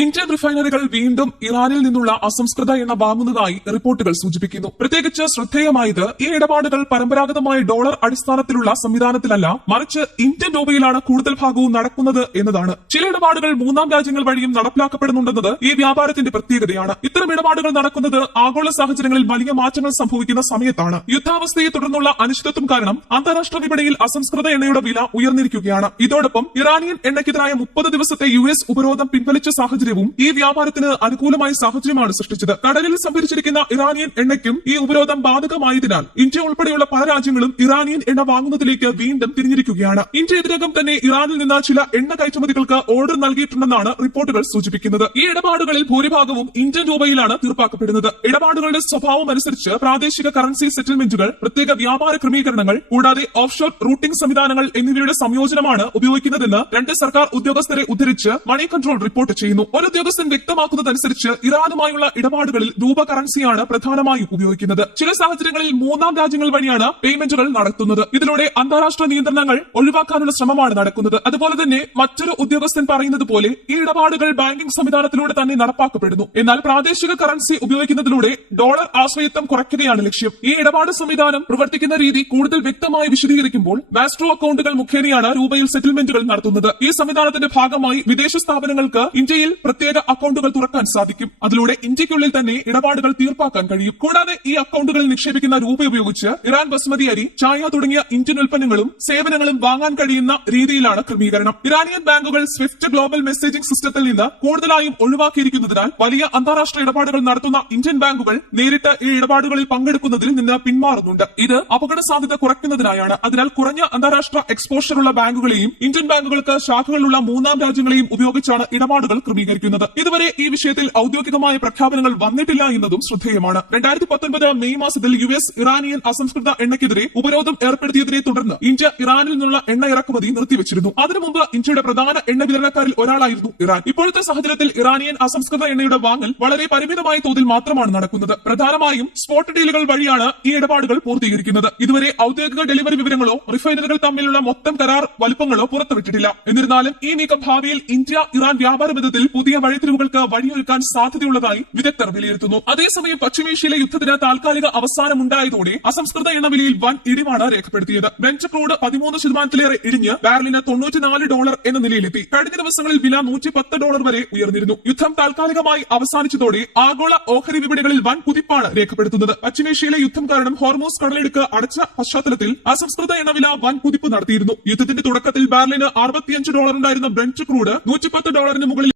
Indian റിഫൈനറികൾ വീണ്ടും ഇറാനിൽ നിന്നുള്ള അസംസ്കൃത എണ്ണ വാങ്ങുന്നതായി റിപ്പോർട്ടുകൾ സൂചിപ്പിക്കുന്നു. പ്രത്യേകിച്ച് ശ്രദ്ധേയമായത് ഈ ഇടപാടുകൾ പരമ്പരാഗതമായ ഡോളർ അടിസ്ഥാനത്തിലുള്ള സംവിധാനത്തിലല്ല, മറിച്ച് ഇന്ത്യൻ രൂപയിലാണ് കൂടുതൽ ഭാഗവും നടക്കുന്നത് എന്നതാണ്. ചില ഇടപാടുകൾ മൂന്നാം രാജ്യങ്ങൾ വഴിയും നടപ്പിലാക്കപ്പെടുന്നുണ്ടെന്നത് ഈ വ്യാപാരത്തിന്റെ പ്രത്യേകതയാണ്. ഇത്തരം ഇടപാടുകൾ നടക്കുന്നത് ആഗോള സാഹചര്യങ്ങളിൽ വലിയ മാറ്റങ്ങൾ സംഭവിക്കുന്ന സമയത്താണ്. യുദ്ധാവസ്ഥയെ തുടർന്നുള്ള അനിശ്ചിതത്വം കാരണം അന്താരാഷ്ട്ര വിപണിയിൽ അസംസ്കൃത എണ്ണയുടെ വില ഉയർന്നിരിക്കുകയാണ്. ഇതോടൊപ്പം ഇറാനിയൻ എണ്ണയ്ക്കെതിരായ 30 ദിവസത്തെ US ഉപരോധം പിൻവലിച്ച സാഹചര്യവും ഈ വ്യാപാരത്തിന് അനുകൂലമായ സാഹചര്യമാണ് സൃഷ്ടിച്ചത്. കടലിൽ സംഭരിച്ചിരിക്കുന്ന ഇറാനിയൻ എണ്ണയ്ക്കും ഈ ഉപരോധം ബാധകമായതിനാൽ ഇന്ത്യ ഉൾപ്പെടെയുള്ള പല രാജ്യങ്ങളും ഇറാനിയൻ എണ്ണ വാങ്ങുന്നതിലേക്ക് വീണ്ടും തിരിഞ്ഞിരിക്കുകയാണ്. ഇന്ത്യ ഇതിനകം തന്നെ ഇറാനിൽ നിന്ന് ചില എണ്ണ കയറ്റുമതികൾക്ക് ഓർഡർ നൽകിയിട്ടുണ്ടെന്നാണ് റിപ്പോർട്ടുകൾ സൂചിപ്പിക്കുന്നത്. ഈ ഇടപാടുകളിൽ ഭൂരിഭാഗവും ഇന്ത്യൻ രൂപയിലാണ് തീർപ്പാക്കപ്പെടുന്നത്. ഇടപാടുകളുടെ സ്വഭാവം അനുസരിച്ച് പ്രാദേശിക കറൻസി സെറ്റിൽമെന്റുകൾ, പ്രത്യേക വ്യാപാര ക്രമീകരണങ്ങൾ, കൂടാതെ ഓഫ്ഷോർ റൂട്ടിംഗ് സംവിധാനങ്ങൾ എന്നിവയുടെ സംയോജനമാണ് ഉപയോഗിക്കുന്നതെന്ന് 2 സർക്കാർ ഉദ്യോഗസ്ഥരെ ഉദ്ധരിച്ച് മണി കൺട്രോൾ റിപ്പോർട്ട് ചെയ്യുന്നു. ഒരു ഉദ്യോഗസ്ഥൻ വ്യക്തമാക്കുന്നതനുസരിച്ച് ഇറാനുമായുള്ള ഇടപാടുകളിൽ രൂപ കറൻസിയാണ് പ്രധാനമായും ഉപയോഗിക്കുന്നത്. ചില സാഹചര്യങ്ങളിൽ മൂന്നാം രാജ്യങ്ങൾ വഴിയാണ് പേയ്മെന്റുകൾ നടത്തുന്നത്. ഇതിലൂടെ അന്താരാഷ്ട്ര നിയന്ത്രണങ്ങൾ ഒഴിവാക്കാനുള്ള ശ്രമമാണ് നടക്കുന്നത്. അതുപോലെ തന്നെ മറ്റൊരു ഉദ്യോഗസ്ഥൻ പറയുന്നത് പോലെ ഈ ഇടപാടുകൾ ബാങ്കിംഗ് സംവിധാനത്തിലൂടെ തന്നെ നടപ്പാക്കപ്പെടുന്നു. എന്നാൽ പ്രാദേശിക കറൻസി ഉപയോഗിക്കുന്നതിലൂടെ ഡോളർ ആശ്രയത്വം കുറയ്ക്കുകയാണ് ലക്ഷ്യം. ഈ ഇടപാട് സംവിധാനം പ്രവർത്തിക്കുന്ന രീതി കൂടുതൽ വ്യക്തമായി വിശദീകരിക്കുമ്പോൾ മാസ്ട്രോ അക്കൌണ്ടുകൾ മുഖേനയാണ് രൂപയിൽ സെറ്റിൽമെന്റുകൾ നടത്തുന്നത്. ഈ സംവിധാനത്തിന്റെ ഭാഗമായി വിദേശ സ്ഥാപനങ്ങൾക്ക് ഇന്ത്യയിൽ പ്രത്യേക അക്കൌണ്ടുകൾ തുറക്കാൻ സാധിക്കും. അതിലൂടെ ഇന്ത്യക്കുള്ളിൽ തന്നെ ഇടപാടുകൾ തീർപ്പാക്കാൻ കഴിയും. കൂടാതെ ഈ അക്കൌണ്ടുകളിൽ നിക്ഷേപിക്കുന്ന രൂപ ഉപയോഗിച്ച് ഇറാൻ ബസ്മതി അരി, ചായ തുടങ്ങിയ ഇന്ത്യൻ ഉൽപ്പന്നങ്ങളും സേവനങ്ങളും വാങ്ങാൻ കഴിയുന്ന രീതിയിലാണ് ക്രമീകരണം. ഇറാനിയൻ ബാങ്കുകൾ സ്വിഫ്റ്റ് ഗ്ലോബൽ മെസ്സേജിംഗ് സിസ്റ്റത്തിൽ നിന്ന് കൂടുതലായും ഒഴിവാക്കിയിരിക്കുന്നതിനാൽ വലിയ അന്താരാഷ്ട്ര ഇടപാടുകൾ നടത്തുന്ന ഇന്ത്യൻ ബാങ്കുകൾ നേരിട്ട് ഈ ഇടപാടുകളിൽ പങ്കെടുക്കുന്നതിൽ നിന്ന് പിന്മാറുന്നുണ്ട്. ഇത് അപകട സാധ്യത കുറയ്ക്കുന്നതിനായാണ്. അതിനാൽ കുറഞ്ഞ അന്താരാഷ്ട്ര എക്സ്പോഷറുള്ള ബാങ്കുകളെയും ഇന്ത്യൻ ബാങ്കുകൾക്ക് ശാഖകളുള്ള മൂന്നാം രാജ്യങ്ങളെയും ഉപയോഗിച്ചാണ് ഇടപാടുകൾ ക്രമീകരിക്കുന്നത്. ഇതുവരെ ഈ വിഷയത്തിൽ ഔദ്യോഗികമായ പ്രഖ്യാപനങ്ങൾ വന്നിട്ടില്ല എന്നതും ശ്രദ്ധേയമാണ്. 2019 മെയ് മാസത്തിൽ US ഇറാനിയൻ അസംസ്കൃത എണ്ണയ്ക്കെതിരെ ഉപരോധം ഏർപ്പെടുത്തിയതിനെ തുടർന്ന് ഇന്ത്യ ഇറാനിൽ നിന്നുള്ള എണ്ണ ഇറക്കുമതി നിർത്തിവച്ചിരുന്നു. അതിനു മുമ്പ് ഇന്ത്യയുടെ പ്രധാന എണ്ണ വിതരണക്കാരിൽ ഒരാളായിരുന്നു ഇറാൻ. ഇപ്പോഴത്തെ സാഹചര്യത്തിൽ ഇറാനിയൻ അസംസ്കൃത എണ്ണയുടെ വാങ്ങൽ വളരെ പരിമിതമായ തോതിൽ മാത്രമാണ് നടക്കുന്നത്. പ്രധാനമായും സ്പോട്ട് ഡീലുകൾ വഴിയാണ് ഈ ഇടപാടുകൾ പൂർത്തീകരിക്കുന്നത്. ഇതുവരെ ഔദ്യോഗിക ഡെലിവറി വിവരങ്ങളോ റിഫൈനറികൾ തമ്മിലുള്ള മൊത്തം കരാർ വലുപ്പങ്ങളോ പുറത്തുവിട്ടിട്ടില്ല. എന്നിരുന്നാലും ഈ നീക്കം ഭാവിയിൽ ഇന്ത്യ ഇറാൻ വ്യാപാര ബന്ധത്തിൽ പുതിയ വഴിത്തിരിവുകൾക്ക് വഴിയൊരുക്കാൻ സാധ്യതയുള്ളതായി വിദഗ്ധർ വിലയിരുത്തുന്നു. അതേസമയം പശ്ചിമേഷ്യയിലെ യുദ്ധത്തിന് താൽക്കാലിക അവസാനമുണ്ടായതോടെ അസംസ്കൃത എണ്ണ വിലയിൽ വൻ ഇടിവാണ് രേഖപ്പെടുത്തിയത്. ബ്രന്റ് ക്രൂഡ് 13% ഇടിഞ്ഞ് ബാരലിന് $94 എന്ന നിലയിലെത്തി. കഴിഞ്ഞ ദിവസങ്ങളിൽ വില $110 വരെ ഉയർന്നിരുന്നു. യുദ്ധം താൽക്കാലികമായി അവസാനിച്ചതോടെ ആഗോള ഓഹരി വിപണികളിൽ വൻ കുതിപ്പാണ് രേഖപ്പെടുത്തുന്നത്. പശ്ചിമേഷ്യയിലെ യുദ്ധം കാരണം ഹോർമൂസ് കടലിടുക്ക് അടച്ച പശ്ചാത്തലത്തിൽ അസംസ്കൃത എണ്ണ വില വൻ കുതിപ്പ് നടത്തിയിരുന്നു. യുദ്ധത്തിന്റെ തുടക്കത്തിൽ ബാരലിന് $65 ഉണ്ടായിരുന്ന ബ്രന്റ് ക്രൂഡ് $110 മുകളിൽ